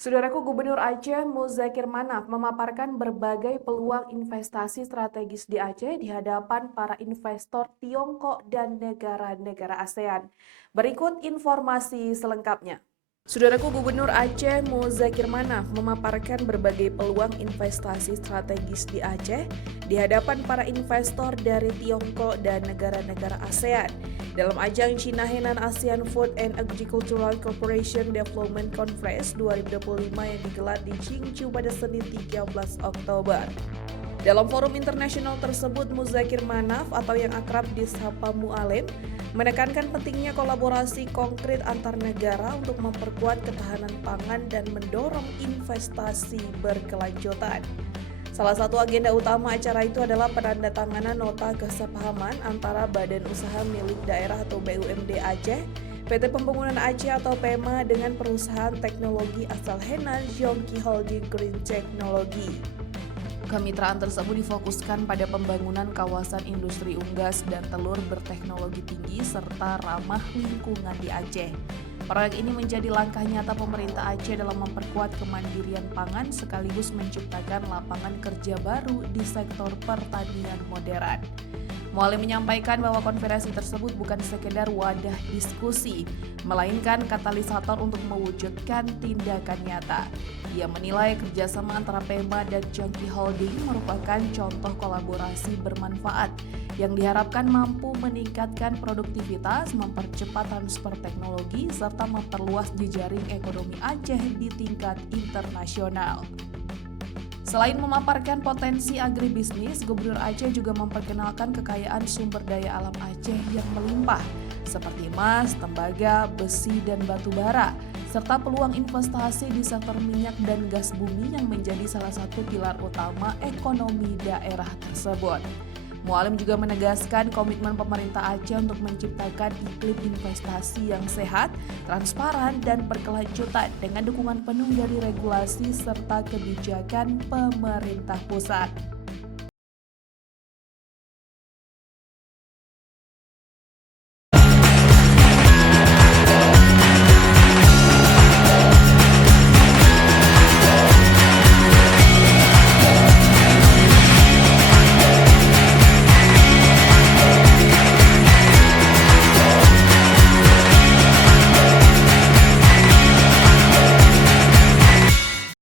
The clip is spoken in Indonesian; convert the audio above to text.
Saudaraku, Gubernur Aceh Muzakir Manaf memaparkan berbagai peluang investasi strategis di Aceh di hadapan para investor Tiongkok dan negara-negara ASEAN. Berikut informasi selengkapnya. Saudaraku, Gubernur Aceh Muzakir Manaf memaparkan berbagai peluang investasi strategis di Aceh di hadapan para investor dari Tiongkok dan negara-negara ASEAN dalam ajang Cina Henan ASEAN Food and Agricultural Cooperation Development Conference 2025 yang digelar di Qingzhou pada Senin 13 Oktober. Dalam forum internasional tersebut, Muzakir Manaf atau yang akrab disapa Mualim menekankan pentingnya kolaborasi konkret antar negara untuk memperkuat ketahanan pangan dan mendorong investasi berkelanjutan. Salah satu agenda utama acara itu adalah penandatanganan nota kesepahaman antara Badan Usaha Milik Daerah atau BUMD Aceh, PT Pembangunan Aceh atau PEMA dengan perusahaan teknologi asal Henan Yongki Holding Green Technology. Kemitraan tersebut difokuskan pada pembangunan kawasan industri unggas dan telur berteknologi tinggi serta ramah lingkungan di Aceh. Proyek ini menjadi langkah nyata pemerintah Aceh dalam memperkuat kemandirian pangan sekaligus menciptakan lapangan kerja baru di sektor pertanian modern. Mualim menyampaikan bahwa konferensi tersebut bukan sekedar wadah diskusi, melainkan katalisator untuk mewujudkan tindakan nyata. Ia menilai kerjasama antara PEMA dan Yongki Holding merupakan contoh kolaborasi bermanfaat yang diharapkan mampu meningkatkan produktivitas, mempercepat transfer teknologi, serta memperluas jejaring ekonomi Aceh di tingkat internasional. Selain memaparkan potensi agribisnis, Gubernur Aceh juga memperkenalkan kekayaan sumber daya alam Aceh yang melimpah, seperti emas, tembaga, besi, dan batu bara, serta peluang investasi di sektor minyak dan gas bumi yang menjadi salah satu pilar utama ekonomi daerah tersebut. Mualim juga menegaskan komitmen pemerintah Aceh untuk menciptakan iklim investasi yang sehat, transparan, dan berkelanjutan dengan dukungan penuh dari regulasi serta kebijakan pemerintah pusat.